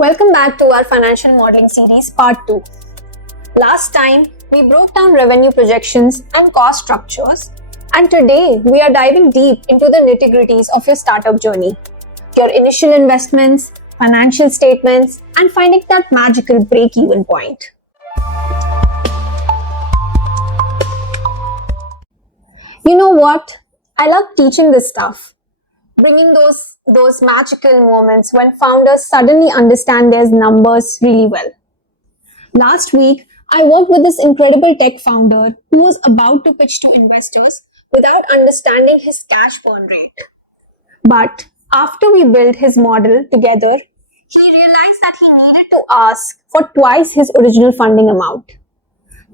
Welcome back to our financial modeling series part 2. Last time we broke down revenue projections and cost structures, and today we are diving deep into the nitty-gritties of your startup journey, your initial investments, financial statements, and finding that magical break-even point. You know what? I love teaching this stuff. Bringing those magical moments when founders suddenly understand their numbers really well. Last week, I worked with this incredible tech founder who was about to pitch to investors without understanding his cash burn rate. But after we built his model together, he realized that he needed to ask for twice his original funding amount.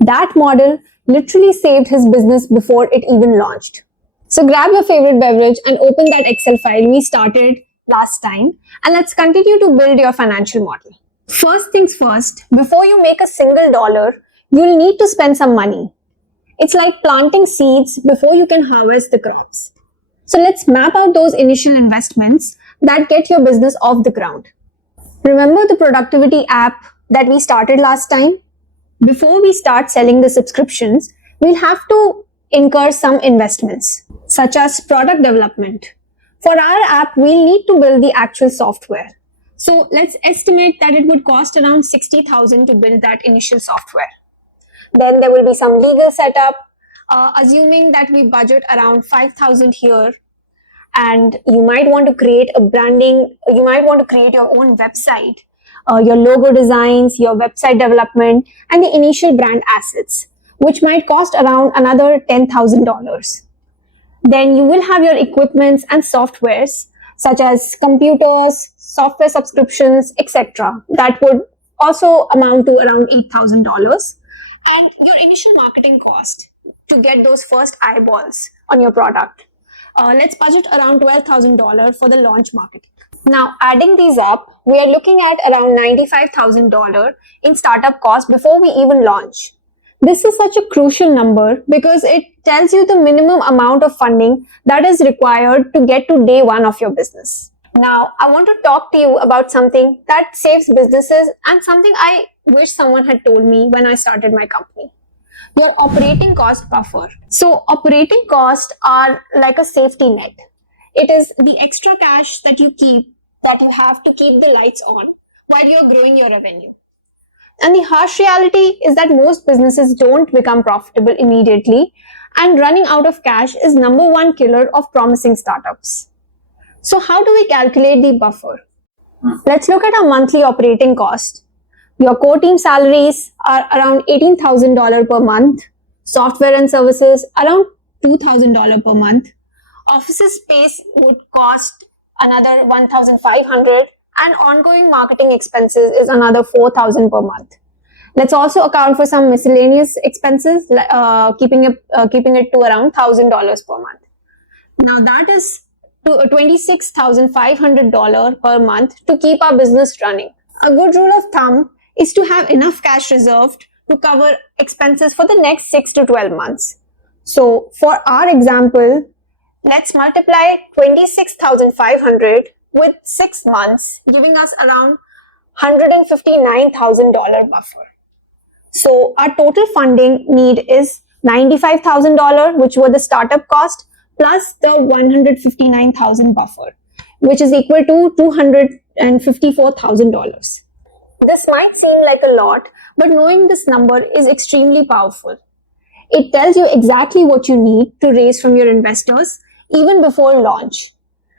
That model literally saved his business before it even launched. So grab your favorite beverage and open that Excel file we started last time, and let's continue to build your financial model. First things first, before you make a single dollar, you'll need to spend some money. It's like planting seeds before you can harvest the crops. So let's map out those initial investments that get your business off the ground. Remember the productivity app that we started last time? Before we start selling the subscriptions, we'll have to incur some investments, such as product development. For our app, we'll need to build the actual software. So let's estimate that it would cost around $60,000 to build that initial software. Then there will be some legal setup, assuming that we budget around $5,000 here. And you might want to create a branding, you might want to create your own website, your logo designs, your website development, and the initial brand assets, which might cost around another $10,000. Then you will have your equipments and softwares such as computers, software subscriptions, etc. That would also amount to around $8,000. And your initial marketing cost to get those first eyeballs on your product. Let's budget around $12,000 for the launch marketing. Now, adding these up, we are looking at around $95,000 in startup cost before we even launch. This is such a crucial number because it tells you the minimum amount of funding that is required to get to day one of your business. Now, I want to talk to you about something that saves businesses and something I wish someone had told me when I started my company. Your operating cost buffer. So, operating costs are like a safety net. It is the extra cash that you have to keep the lights on while you're growing your revenue. And the harsh reality is that most businesses don't become profitable immediately, and running out of cash is number one killer of promising startups. So how do we calculate the buffer? Let's look at our monthly operating cost. Your core team salaries are around $18,000 per month, software and services around $2,000 per month, office space would cost another $1,500, and ongoing marketing expenses is another $4,000 per month. Let's also account for some miscellaneous expenses, keeping it to around $1,000 per month. Now that is $26,500 per month to keep our business running. A good rule of thumb is to have enough cash reserved to cover expenses for the next 6 to 12 months. So for our example, let's multiply $26,500 with 6 months, giving us around $159,000 buffer. So our total funding need is $95,000, which were the startup cost, plus the $159,000 buffer, which is equal to $254,000. This might seem like a lot, but knowing this number is extremely powerful. It tells you exactly what you need to raise from your investors even before launch.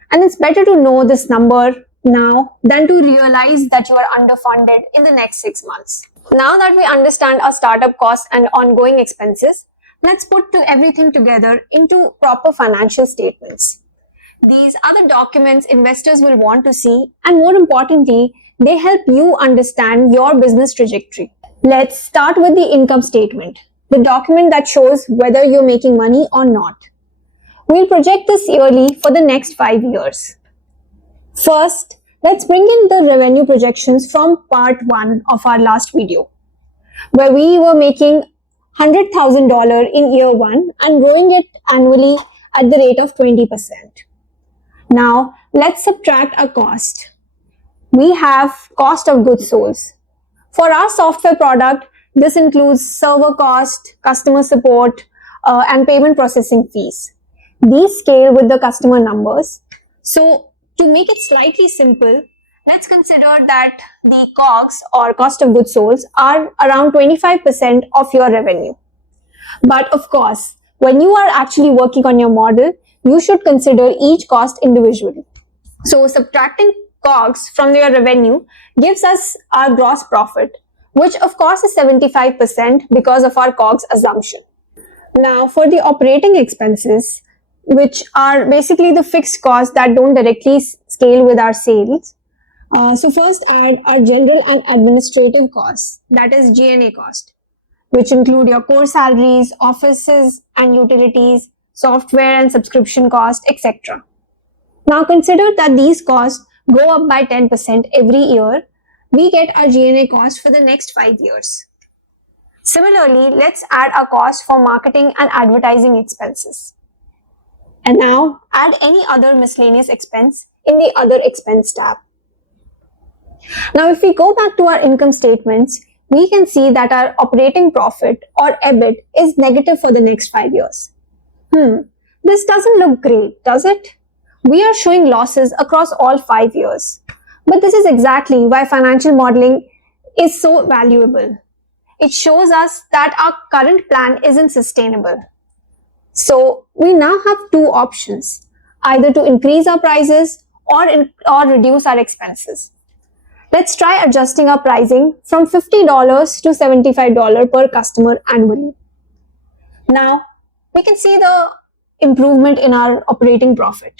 And it's better to know this number now than to realize that you are underfunded in the next 6 months. Now that we understand our startup costs and ongoing expenses, let's put everything together into proper financial statements. These are the documents investors will want to see, and more importantly, they help you understand your business trajectory. Let's start with the income statement, the document that shows whether you're making money or not. We'll project this yearly for the next 5 years. First, let's bring in the revenue projections from part 1 of our last video, where we were making $100,000 in year 1 and growing it annually at the rate of 20%. Now, let's subtract our cost. we have cost of goods sold. For our software product, this includes server cost, customer support, and payment processing fees. These scale with the customer numbers. So to make it slightly simple, let's consider that the COGS or cost of goods sold are around 25% of your revenue. But of course, when you are actually working on your model, you should consider each cost individually. So subtracting COGS from your revenue gives us our gross profit, which of course is 75% because of our COGS assumption. Now for the operating expenses, which are basically the fixed costs that don't directly scale with our sales. So first add our general and administrative costs, that is G&A cost, which include your core salaries, offices and utilities, software and subscription cost, etc. Now consider that these costs go up by 10% every year. We get our G&A cost for the next 5 years. Similarly, let's add our cost for marketing and advertising expenses. And now add any other miscellaneous expense in the other expense tab. Now if we go back to our income statements, we can see that our operating profit or EBIT is negative for the next 5 years. This doesn't look great, does it? We are showing losses across all 5 years. But this is exactly why financial modeling is so valuable. It shows us that our current plan isn't sustainable. So we now have two options, either to increase our prices or reduce our expenses. Let's try adjusting our pricing from $50 to $75 per customer annually. Now we can see the improvement in our operating profit.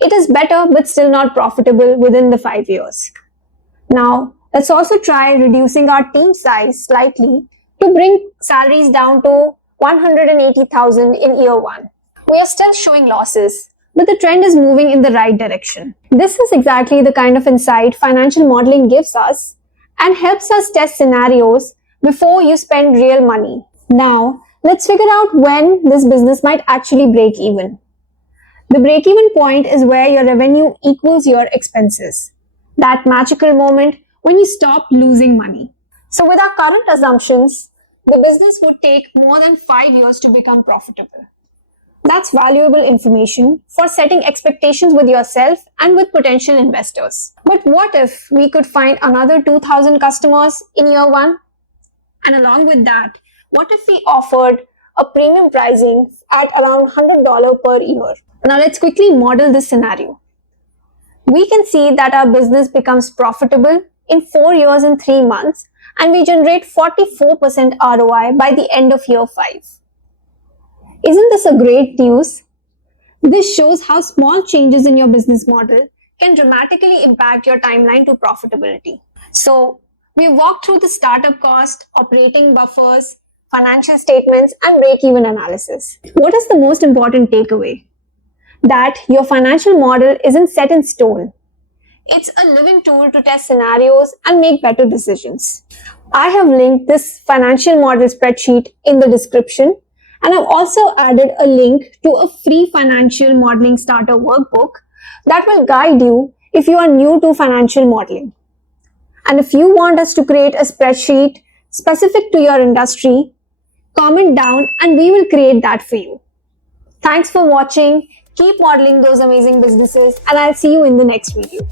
It is better but still not profitable within the 5 years. Now let's also try reducing our team size slightly to bring salaries down to 180,000 in year 1. We are still showing losses, but the trend is moving in the right direction. This is exactly the kind of insight financial modeling gives us and helps us test scenarios before you spend real money. Now, let's figure out when this business might actually break even. The break-even point is where your revenue equals your expenses. That magical moment when you stop losing money. So with our current assumptions, the business would take more than 5 years to become profitable. That's valuable information for setting expectations with yourself and with potential investors. But what if we could find another 2,000 customers in year 1? And along with that, what if we offered a premium pricing at around $100 per year? Now let's quickly model this scenario. We can see that our business becomes profitable in 4 years and 3 months, and we generate 44% ROI by the end of year 5. Isn't this a great news? This shows how small changes in your business model can dramatically impact your timeline to profitability. So, we walked through the startup cost, operating buffers, financial statements, and break-even analysis. What is the most important takeaway? That your financial model isn't set in stone. It's a living tool to test scenarios and make better decisions. I have linked this financial model spreadsheet in the description, and I've also added a link to a free financial modeling starter workbook that will guide you if you are new to financial modeling. And if you want us to create a spreadsheet specific to your industry, comment down and we will create that for you. Thanks for watching. Keep modeling those amazing businesses, and I'll see you in the next video.